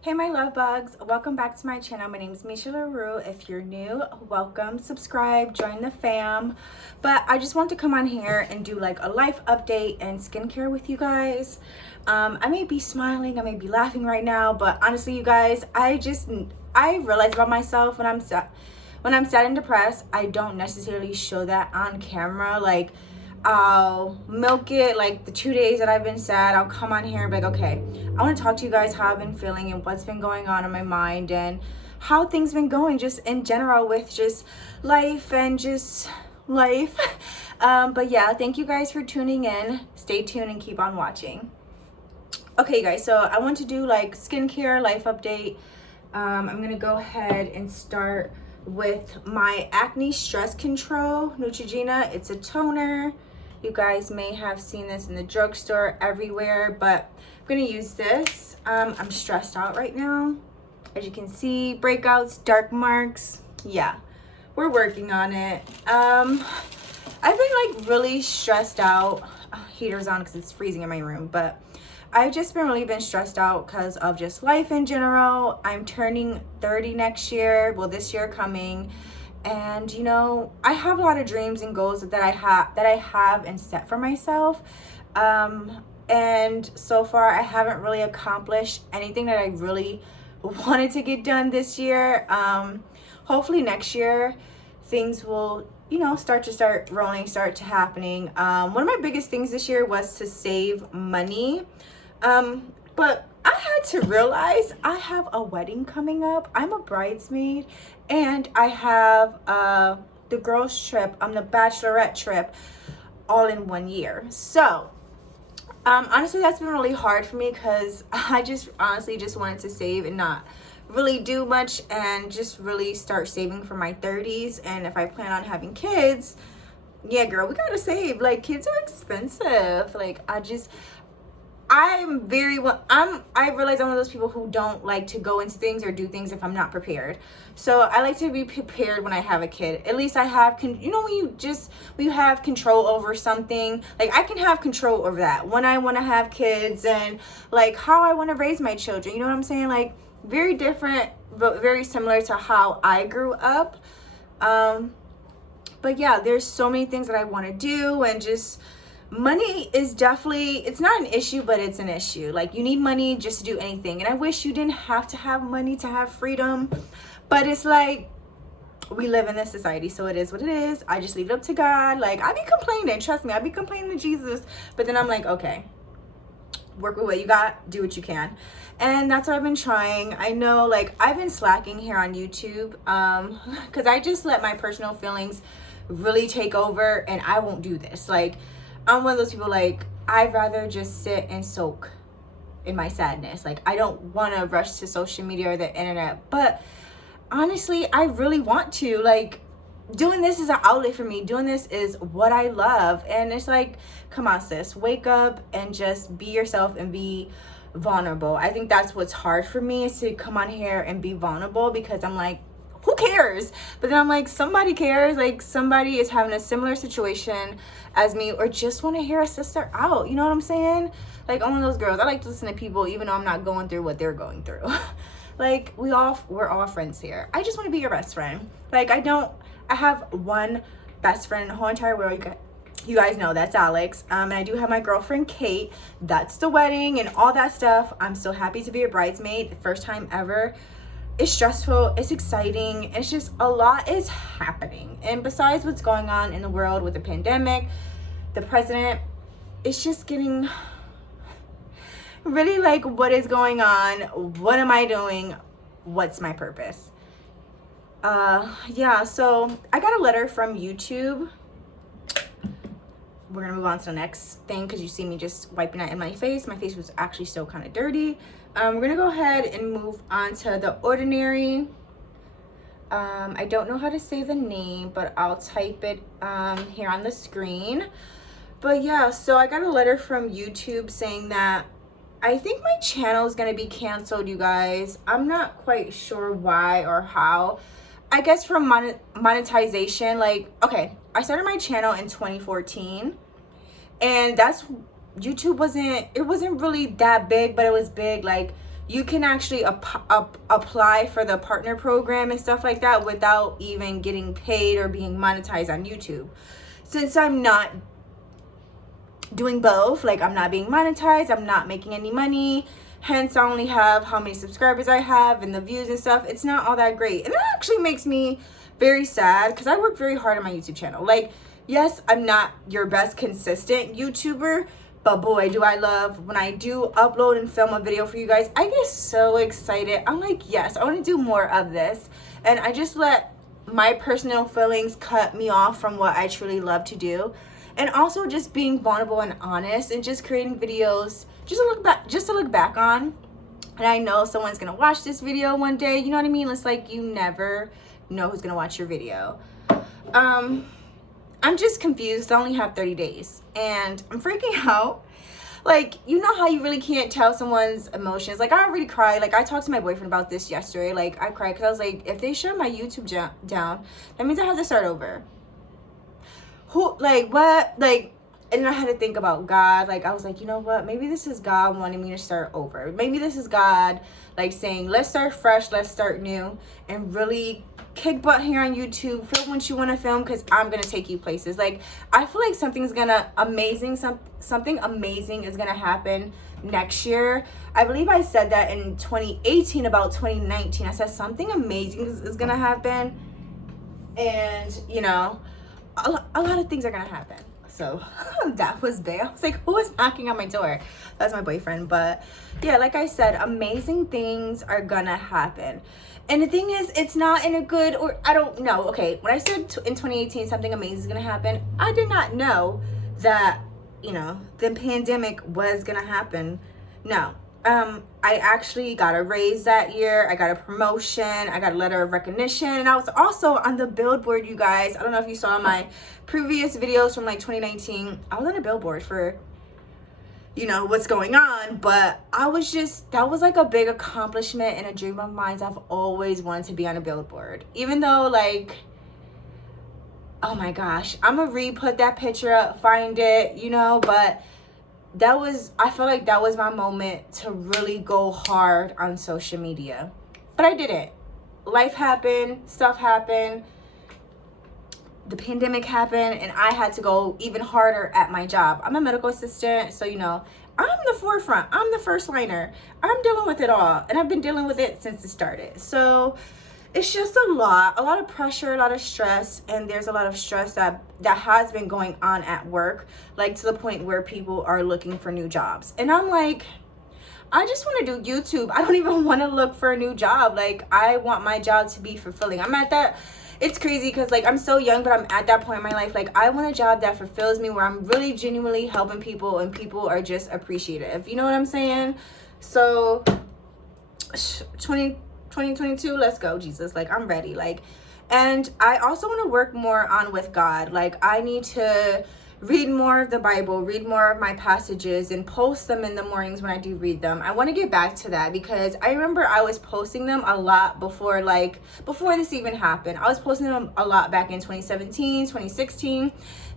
Hey my love bugs, welcome back to my channel. My name is Misha Larue. If you're new, welcome, subscribe, join the fam. But I just want to come on here and do like a life update and skincare with you guys. I may be smiling, I may be laughing right now, but honestly you guys, I realize about myself when I'm sad and depressed, I don't necessarily show that on camera. Like I'll milk it like the 2 days that I've been sad. I'll come on here and be like, okay, I want to talk to you guys how I've been feeling and what's been going on in my mind and how things been going just in general with just life and just life. But yeah, thank you guys for tuning in. Stay tuned and keep on watching. Okay guys, so I want to do like skincare life update. I'm gonna go ahead and start with my acne stress control Neutrogena. It's a toner. You guys may have seen this in the drugstore everywhere, but I'm gonna use this. I'm stressed out right now. As you can see, breakouts, dark marks. Yeah, we're working on it. I've been like really stressed out. Heater's on because it's freezing in my room, but I've just been stressed out because of just life in general. I'm turning 30 next year, well this year coming, and you know, I have a lot of dreams and goals that I have and set for myself. And so far I haven't really accomplished anything that I really wanted to get done this year. Hopefully next year things will, you know, start to happening. One of my biggest things this year was to save money. But I had to realize I have a wedding coming up. I'm a bridesmaid and I have the girls trip, the bachelorette trip all in 1 year. So honestly that's been really hard for me because I just honestly just wanted to save and not really do much and just really start saving for my 30s. And if I plan on having kids, yeah girl, we gotta save. Like kids are expensive. Like I realize I'm one of those people who don't like to go into things or do things if I'm not prepared. So I like to be prepared when I have a kid. At least I have, you know, when you have control over something, like I can have control over that when I want to have kids and like how I want to raise my children. You know what I'm saying? Like very different, but very similar to how I grew up. But yeah, there's so many things that I want to do, and just money is definitely, it's not an issue, but it's an issue. Like you need money just to do anything. And I wish you didn't have to have money to have freedom, but it's like we live in this society, so it is what it is. I just leave it up to God. Like I be complaining, trust me, I be complaining to Jesus, but then I'm like, okay, work with what you got, do what you can. And that's what I've been trying. I know like I've been slacking here on YouTube because I just let my personal feelings really take over, and I won't do this. Like I'm one of those people, like I'd rather just sit and soak in my sadness. Like I don't want to rush to social media or the internet, but honestly I really want to. Like doing this is an outlet for me. Doing this is what I love. And it's like, come on sis, wake up and just be yourself and be vulnerable. I think that's what's hard for me, is to come on here and be vulnerable, because I'm like, who cares? But then I'm like, somebody cares. Like somebody is having a similar situation as me, or just want to hear a sister out. You know what I'm saying? Like I'm one of those girls, I like to listen to people even though I'm not going through what they're going through. Like we're all friends here. I just want to be your best friend. Like I have one best friend in the whole entire world. You guys know that's Alex. And I do have my girlfriend Kate. That's the wedding and all that stuff. I'm so happy to be a bridesmaid, the first time ever. It's stressful, it's exciting, it's just a lot is happening. And besides what's going on in the world with the pandemic, the president, it's just getting really like, what is going on? What am I doing? What's my purpose? Yeah, so I got a letter from YouTube. We're gonna move on to the next thing because you see me just wiping that in my face. My face was actually still kind of dirty. We're gonna go ahead and move on to the Ordinary. I don't know how to say the name, but I'll type it here on the screen. But yeah, so I got a letter from YouTube saying that I think my channel is gonna be canceled, you guys. I'm not quite sure why or how. I guess from monetization. Like, okay, I started my channel in 2014, and that's YouTube wasn't really that big, but it was big like you can actually apply for the partner program and stuff like that without even getting paid or being monetized on YouTube. Since I'm not doing both, like I'm not being monetized, I'm not making any money, hence I only have how many subscribers I have and the views and stuff, it's not all that great. And that actually makes me very sad because I work very hard on my YouTube channel. Like, yes, I'm not your best consistent YouTuber, but boy, do I love when I do upload and film a video for you guys. I get so excited. I'm like, yes, I want to do more of this. And I just let my personal feelings cut me off from what I truly love to do. And also just being vulnerable and honest and just creating videos just to look back on. And I know someone's going to watch this video one day. You know what I mean? It's like you never know who's going to watch your video. I'm just confused. I only have 30 days and I'm freaking out. Like, you know how you really can't tell someone's emotions. Like, I already cried. Like, I talked to my boyfriend about this yesterday. Like, I cried because I was like, if they shut my YouTube down, that means I have to start over. What? Like, and then I had to think about God. Like, I was like, you know what? Maybe this is God wanting me to start over. Maybe this is God, like, saying, let's start fresh, let's start new, and really kick butt here on YouTube, film what you want to film, because I'm gonna take you places. Like, I feel like something amazing is gonna happen next year. I believe I said that in 2018 about 2019. I said something amazing is gonna happen, and you know, a lot of things are gonna happen. So that was big. I was like, who is knocking on my door? That's my boyfriend. But yeah, like I said, amazing things are gonna happen. And the thing is, it's not in a good, or I don't know. Okay, when I said in 2018 something amazing is gonna happen, I did not know that, you know, the pandemic was gonna happen. No. I actually got a raise that year. I got a promotion. I got a letter of recognition. And I was also on the billboard, you guys. I don't know if you saw my previous videos from like 2019. I was on a billboard for, you know, what's going on. But that was like a big accomplishment and a dream of mine. I've always wanted to be on a billboard. Even though, like, oh my gosh, I'm gonna re-put that picture up, find it, you know, but I feel like that was my moment to really go hard on social media. But I didn't. Life happened, stuff happened, the pandemic happened, and I had to go even harder at my job. I'm a medical assistant, so you know, I'm the forefront. I'm the first liner. I'm dealing with it all, and I've been dealing with it since it started. So it's just a lot of pressure, a lot of stress, and there's a lot of stress that has been going on at work, like to the point where people are looking for new jobs. And I'm like, I just want to do YouTube. I don't even want to look for a new job. Like, I want my job to be fulfilling. I'm at that, it's crazy because like I'm so young, but I'm at that point in my life. Like, I want a job that fulfills me, where I'm really genuinely helping people and people are just appreciative. You know what I'm saying? So 2022, let's go, Jesus. Like, I'm ready. Like, and I also want to work more on with God. Like, I need to read more of the Bible, read more of my passages, and post them in the mornings when I do read them. I want to get back to that because I remember I was posting them a lot before this even happened. I was posting them a lot back in 2017, 2016.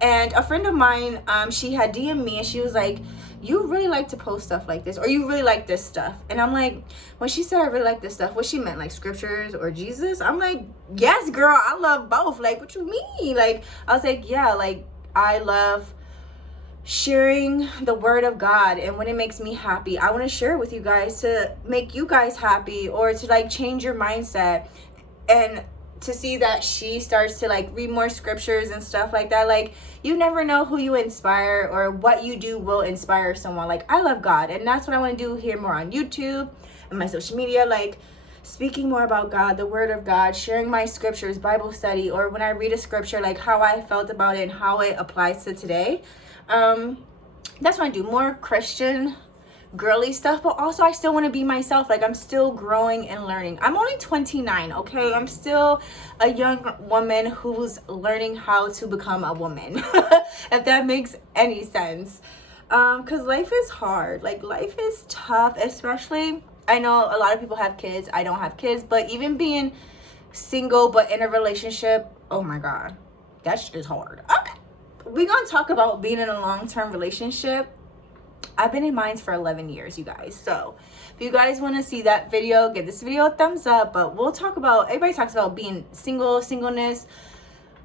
And a friend of mine, she had DM'd me and she was like, you really like to post stuff like this, or you really like this stuff. And I'm like, when she said I really like this stuff, what she meant, like scriptures or Jesus? I'm like, yes, girl, I love both. Like, what you mean? Like, I was like, yeah, like, I love sharing the word of God, and when it makes me happy, I want to share it with you guys to make you guys happy, or to like change your mindset. And to see that she starts to like read more scriptures and stuff like that, like, you never know who you inspire or what you do will inspire someone. Like, I love God, and that's what I want to do here more on YouTube and my social media, like speaking more about God, the word of God, sharing my scriptures, Bible study, or when I read a scripture, like how I felt about it and how it applies to today. That's what I do, more Christian girly stuff, but also I still want to be myself. Like, I'm still growing and learning. I'm only 29, okay? I'm still a young woman who's learning how to become a woman, if that makes any sense. Because life is hard. Like, life is tough, especially, I know a lot of people have kids. I don't have kids, but even being single but in a relationship, oh my God, that shit is hard. Okay, we're gonna talk about being in a long-term relationship I've been in mine for 11 years, you guys. So if you guys want to see that video, give this video a thumbs up. But we'll talk about, everybody talks about being single, singleness.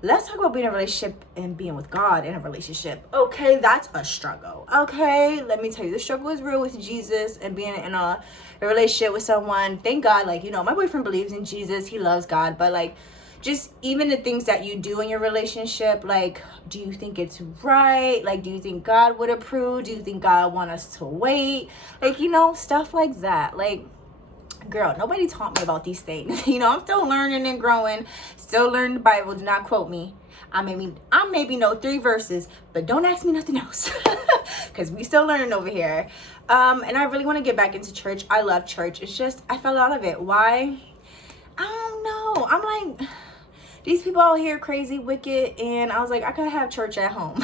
Let's talk about being in a relationship and being with God in a relationship. Okay, that's a struggle. Okay, let me tell you, the struggle is real with Jesus and being in a relationship with someone. Thank God, like, you know, my boyfriend believes in Jesus. He loves God. But, like, just even the things that you do in your relationship, like, do you think it's right? Like, do you think God would approve? Do you think God want us to wait? Like, you know, stuff like that. Like, girl, nobody taught me about these things. You know, I'm still learning and growing, still learning the Bible. Do not quote me. I maybe know 3 verses, but don't ask me nothing else, because we still learning over here. And I really want to get back into church. I love church. It's just I fell out of it. Why? I don't know. I'm like, these people out here crazy, wicked, and I was like, I could have church at home.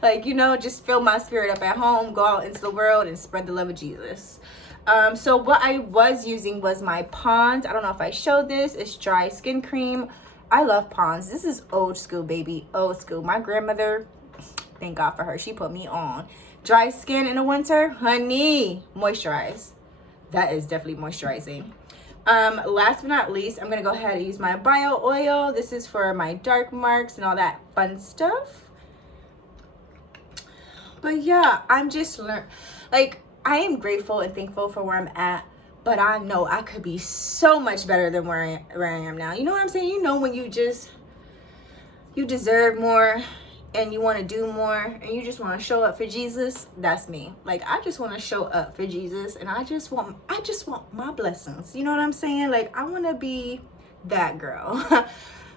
Like, you know, just fill my spirit up at home, go out into the world and spread the love of Jesus. So what I was using was my Pond's. I don't know if I showed this. It's dry skin cream. I love Pond's. This is old school, baby. Old school. My grandmother, thank God for her, she put me on. Dry skin in the winter, honey, moisturize. That is definitely moisturizing. Last but not least, I'm gonna go ahead and use my bio oil. This is for my dark marks and all that fun stuff. But yeah, I'm just I am grateful and thankful for where I'm at, but I know I could be so much better than where I am now. You know what I'm saying? You know, when you deserve more and you want to do more and you just want to show up for Jesus. That's me. Like, I just want to show up for Jesus, and I just want my blessings. You know what I'm saying? Like, I want to be that girl.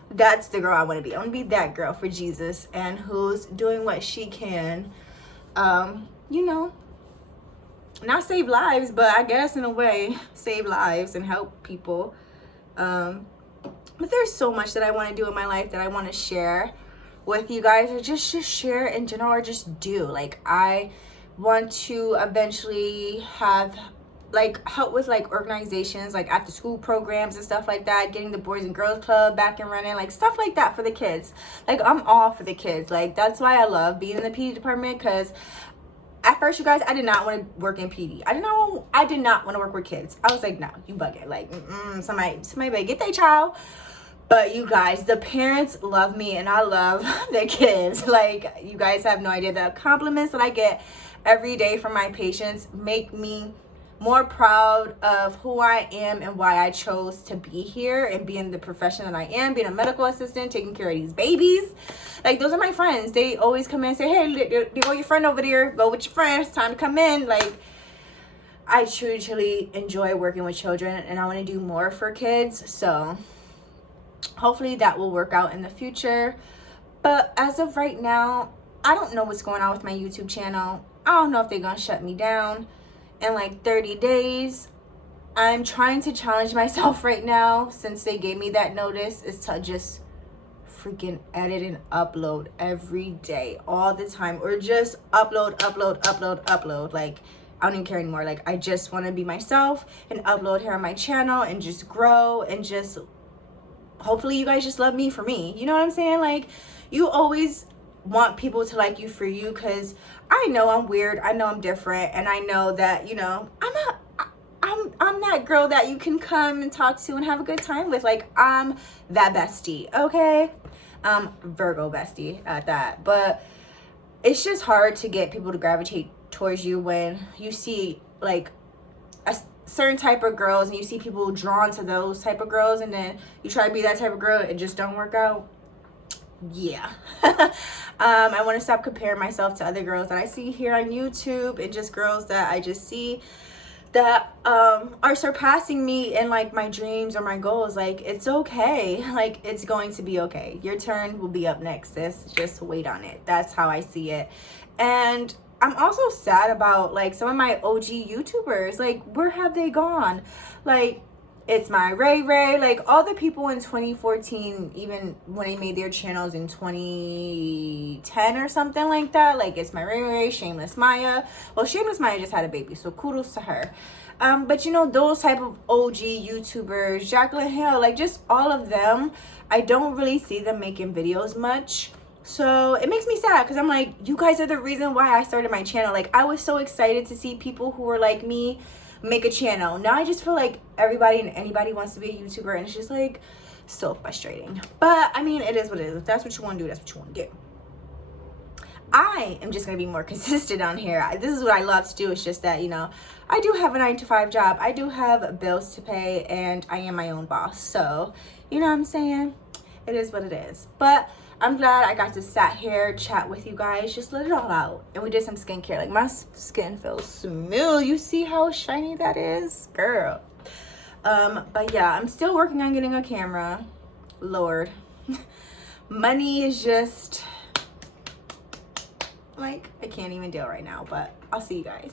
That's the girl I want to be. I want to be that girl for Jesus, and who's doing what she can, you know, not save lives, but I guess in a way save lives and help people. But there's so much that I want to do in my life that I want to share with you guys, or just share in general, or just do. Like, I want to eventually have help with organizations, like after school programs and stuff like that, getting the Boys and Girls Club back and running, like stuff like that for the kids. Like, I'm all for the kids. Like, that's why I love being in the PD department, because at first, you guys, I did not want to work in PD. I did not want to work with kids. I was like, no, you bugging. Like, somebody better get their child. But you guys, the parents love me, and I love the kids. Like, you guys have no idea. The compliments that I get every day from my patients make me more proud of who I am and why I chose to be here and be in the profession that I am, being a medical assistant, taking care of these babies. Like, those are my friends. They always come in and say, hey, there go your friend over there. Go with your friend. It's time to come in. Like, I truly enjoy working with children, and I want to do more for kids. So hopefully that will work out in the future. But as of right now, I don't know what's going on with my YouTube channel. I don't know if they're going to shut me down in like 30 days. I'm trying to challenge myself right now, since they gave me that notice, is to just freaking edit and upload every day, all the time, or just upload. Like, I don't even care anymore. Like, I just want to be myself and upload here on my channel and just grow, and just hopefully you guys just love me for me. You know what I'm saying? Like, you always want people to like you for you, because I know I'm weird, I know I'm different, and I know that, you know, I'm that girl that you can come and talk to and have a good time with. Like, I'm that bestie, okay? Virgo bestie at that. But it's just hard to get people to gravitate towards you when you see like a certain type of girls, and you see people drawn to those type of girls, and then you try to be that type of girl, it just don't work out. Yeah. I want to stop comparing myself to other girls that I see here on YouTube, and just girls that I just see that are surpassing me in like my dreams or my goals. Like, it's okay. Like, it's going to be okay. Your turn will be up next, sis. Just wait on it. That's how I see it. And I'm also sad about like some of my OG YouTubers. Like, where have they gone? Like, it's my Ray Ray, like all the people in 2014, even when they made their channels in 2010 or something like that. Like, it's my Ray Ray, Shameless Maya. Well, Shameless Maya just had a baby, so kudos to her. But you know, those type of OG YouTubers, Jacqueline Hill, like just all of them, I don't really see them making videos much. So it makes me sad because I'm like, you guys are the reason why I started my channel. Like, I was so excited to see people who were like me make a channel. Now I just feel like everybody and anybody wants to be a YouTuber, and it's just like so frustrating. But I mean, it is what it is. If that's what you want to do, that's what you want to do. I am just going to be more consistent on here. This is what I love to do. It's just that, you know, I do have a 9-to-5 job. I do have bills to pay, and I am my own boss. So, you know what I'm saying? It is what it is. But I'm glad I got to sat here, chat with you guys, just let it all out. And we did some skincare. Like, my skin feels smooth. You see how shiny that is? Girl. But yeah, I'm still working on getting a camera. Lord. Money is just, like, I can't even deal right now. But I'll see you guys.